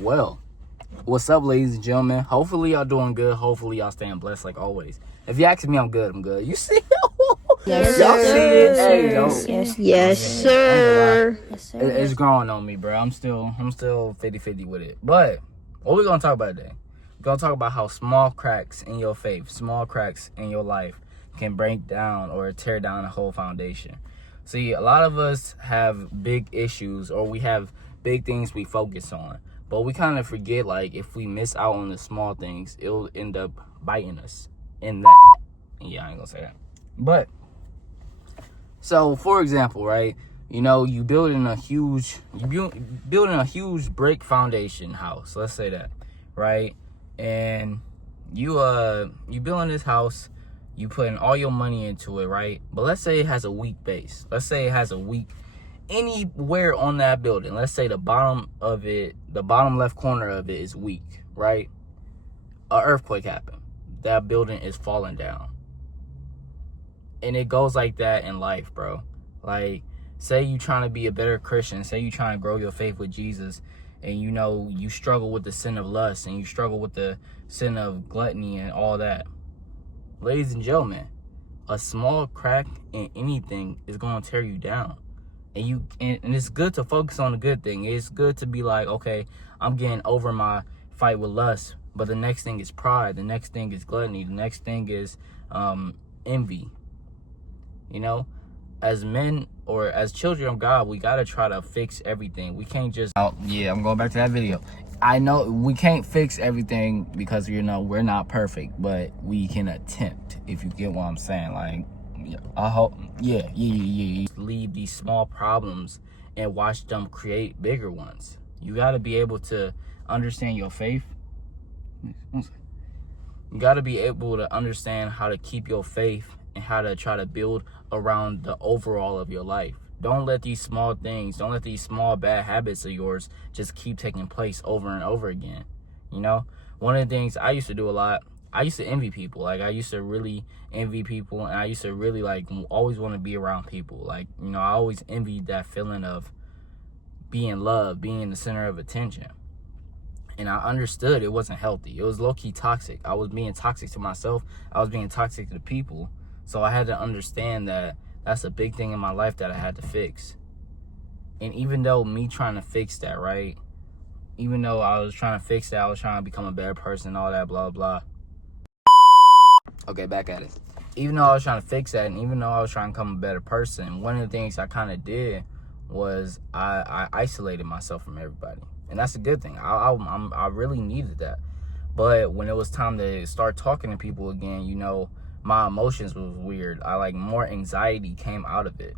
Well, what's up, ladies and gentlemen? Hopefully y'all doing good. Hopefully y'all staying blessed like always. If you ask me, I'm good. I'm good. You see? Yes, Y'all sir. see it? Hey, yo. Yes, sir. It's growing on me, bro. I'm still 50-50 with it. But what we gonna talk about today? We're gonna talk about how small cracks in your faith, small cracks in your life can break down or tear down a whole foundation. See, a lot of us have big issues, or we have big things we focus on, but we kind of forget, like, if we miss out on the small things, it'll end up biting us in that. Yeah, I ain't gonna say that. But so, for example, right? You know, you building a huge brick foundation house. Let's say that, right? And you building this house, you putting all your money into it, right? But let's say it has a weak base. Let's say it has a weak anywhere on that building. Let's say the bottom left corner of it is weak, right? An earthquake happened. That building is falling down. And it goes like that in life, bro. Like, say you trying to be a better Christian, say you trying to grow your faith with Jesus, and you know you struggle with the sin of lust, and you struggle with the sin of gluttony and all that. Ladies and gentlemen, a small crack in anything is going to tear you down. And it's good to focus on the good thing. It's good to be like, okay, I'm getting over my fight with lust, but the next thing is pride, the next thing is gluttony, the next thing is envy. You know, as men or as children of God, we got to try to fix everything. We can't just... yeah, I'm going back to that video. I know we can't fix everything because, you know, we're not perfect, but we can attempt, if you get what I'm saying. Like, I hope, yeah. Leave these small problems and watch them create bigger ones. You got to be able to understand your faith. You got to be able to understand how to keep your faith and how to try to build around the overall of your life. Don't let these small things, don't let these small bad habits of yours just keep taking place over and over again. You know, one of the things I used to do a lot, I used to envy people. Like, I used to really envy people, and I used to really, like, always want to be around people. Like, you know, I always envied that feeling of being loved, being the center of attention. And I understood it wasn't healthy. It was low-key toxic. I was being toxic to myself. I was being toxic to the people. So I had to understand that that's a big thing in my life that I had to fix. And even though me trying to fix that, right? Even though I was trying to fix that, I was trying to become a better person, all that, blah, blah. Okay, back at it. Even though I was trying to fix that, and even though I was trying to become a better person, one of the things I kind of did was I isolated myself from everybody. And that's a good thing. I really needed that. But when it was time to start talking to people again, you know, my emotions was weird. More anxiety came out of it.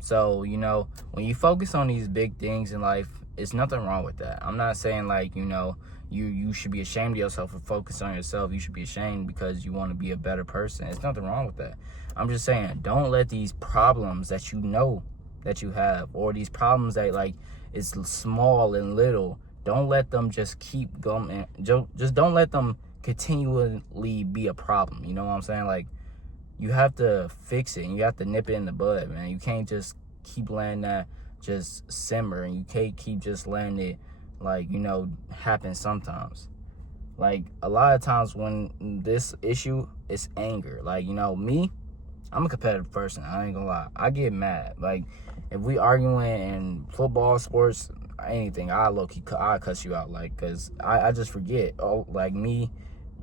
So, you know, when you focus on these big things in life, it's nothing wrong with that. I'm not saying, like, you know, you should be ashamed of yourself or focus on yourself. You should be ashamed because you want to be a better person. It's nothing wrong with that. I'm just saying, don't let these problems that you know that you have, or these problems that, like, is small and little, don't let them just keep going. Just don't let them continually be a problem. You know what I'm saying? Like, you have to fix it, and you have to nip it in the bud, man. You can't just keep letting that just simmer, and you can't keep just letting it, like, you know, happen sometimes. Like, a lot of times when this issue is anger. Like, you know, me, I'm a competitive person. I ain't gonna lie. I get mad. Like, if we arguing in football, sports, anything, I cuss you out. Like, cause I just forget. Oh, like, me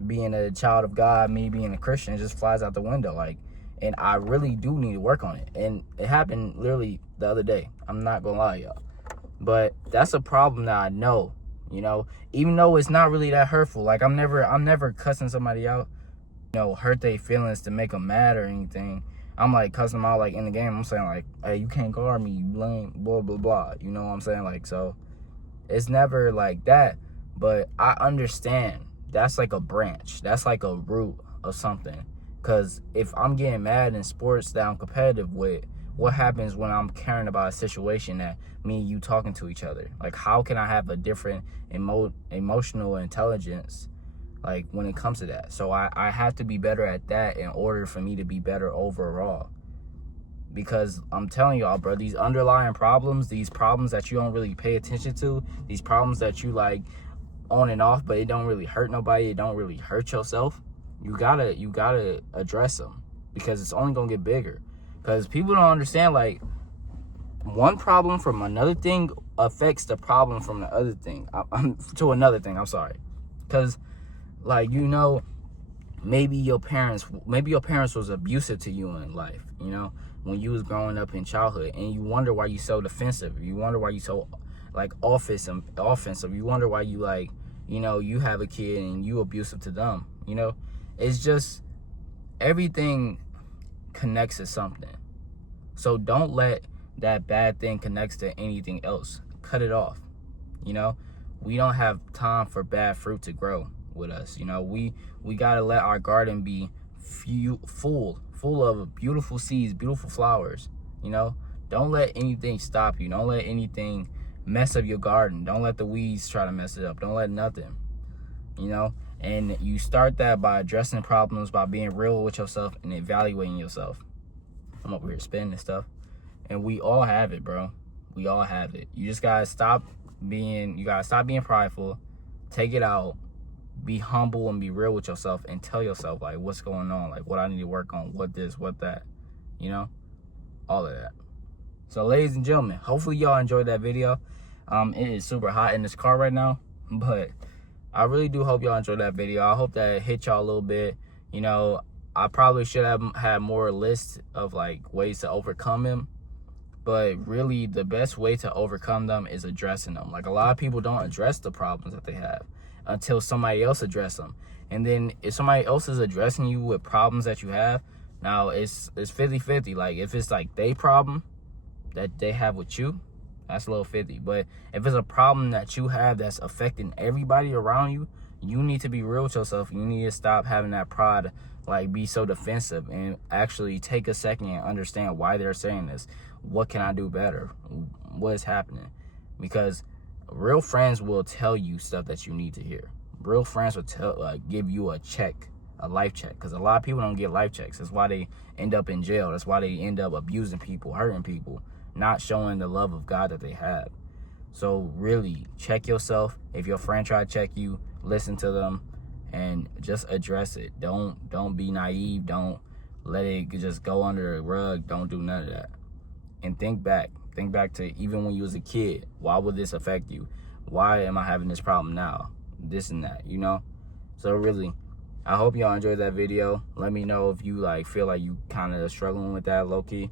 being a child of God, me being a Christian, it just flies out the window. Like, and I really do need to work on it. And it happened literally the other day. I'm not gonna lie, y'all. But that's a problem that I know, you know, even though it's not really that hurtful. Like, I'm never cussing somebody out, you know, hurt their feelings to make them mad or anything. I'm like cussing them out, like, in the game. I'm saying, like, hey, you can't guard me, you lame, blah, blah, blah. You know what I'm saying? Like, so it's never like that. But I understand that's like a branch. That's like a root of something. Because if I'm getting mad in sports that I'm competitive with, what happens when I'm caring about a situation that me and you talking to each other? Like, how can I have a different emotional intelligence, like, when it comes to that? So I have to be better at that in order for me to be better overall. Because I'm telling y'all, bro, these underlying problems, these problems that you don't really pay attention to, these problems that you like on and off, but it don't really hurt nobody, it don't really hurt yourself, you gotta address them, because it's only gonna get bigger. Because people don't understand, like, one problem from another thing affects the problem from the other thing, to another thing, I'm sorry. Because, like, you know, maybe your parents was abusive to you in life, you know, when you was growing up in childhood, and you wonder why you so defensive, you wonder why you so like offensive, you wonder why you, like, you know, you have a kid and you abusive to them, you know. It's just, everything connects to something. So don't let that bad thing connect to anything else. Cut it off, you know. We don't have time for bad fruit to grow with us, you know. We gotta let our garden be full of beautiful seeds, beautiful flowers, you know. Don't let anything stop you. Don't let anything mess up your garden. Don't let the weeds try to mess it up. Don't let nothing, you know. And you start that by addressing problems, by being real with yourself and evaluating yourself. I'm over here spinning this stuff, and we all have it, bro. We all have it. You just gotta stop being prideful. Take it out. Be humble and be real with yourself, and tell yourself, like, what's going on, like, what I need to work on, what this, what that, you know, all of that. So, ladies and gentlemen, hopefully y'all enjoyed that video. It is super hot in this car right now, but I really do hope y'all enjoyed that video. I hope that it hit y'all a little bit. You know, I probably should have had more lists of, like, ways to overcome them, but really the best way to overcome them is addressing them. Like, a lot of people don't address the problems that they have until somebody else address them. And then if somebody else is addressing you with problems that you have, now it's 50-50. Like, if it's like they problem that they have with you, that's a little 50. But if it's a problem that you have that's affecting everybody around you, you need to be real with yourself. You need to stop having that pride, like, be so defensive, and actually take a second and understand why they're saying this. What can I do better? What is happening? Because real friends will tell you stuff that you need to hear. Real friends will give you a check, a life check. Because a lot of people don't get life checks. That's why they end up in jail. That's why they end up abusing people, hurting people, not showing the love of God that they have. So really, check yourself. If your friend try to check you, listen to them and just address it. Don't be naive. Don't let it just go under the rug. Don't do none of that. And think back to even when you was a kid. Why would this affect you? Why am I having this problem now? This and that, you know? So really, I hope y'all enjoyed that video. Let me know if you, like, feel like you kind of struggling with that low-key.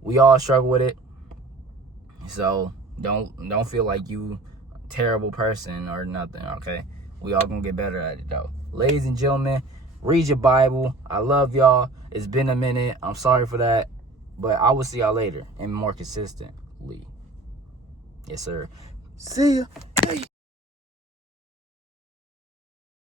We all struggle with it. So don't feel like you a terrible person or nothing, okay? We all gonna get better at it, though. Ladies and gentlemen, read your Bible. I love y'all. It's been a minute. I'm sorry for that. But I will see y'all later and more consistently. Yes, sir. See ya. Hey.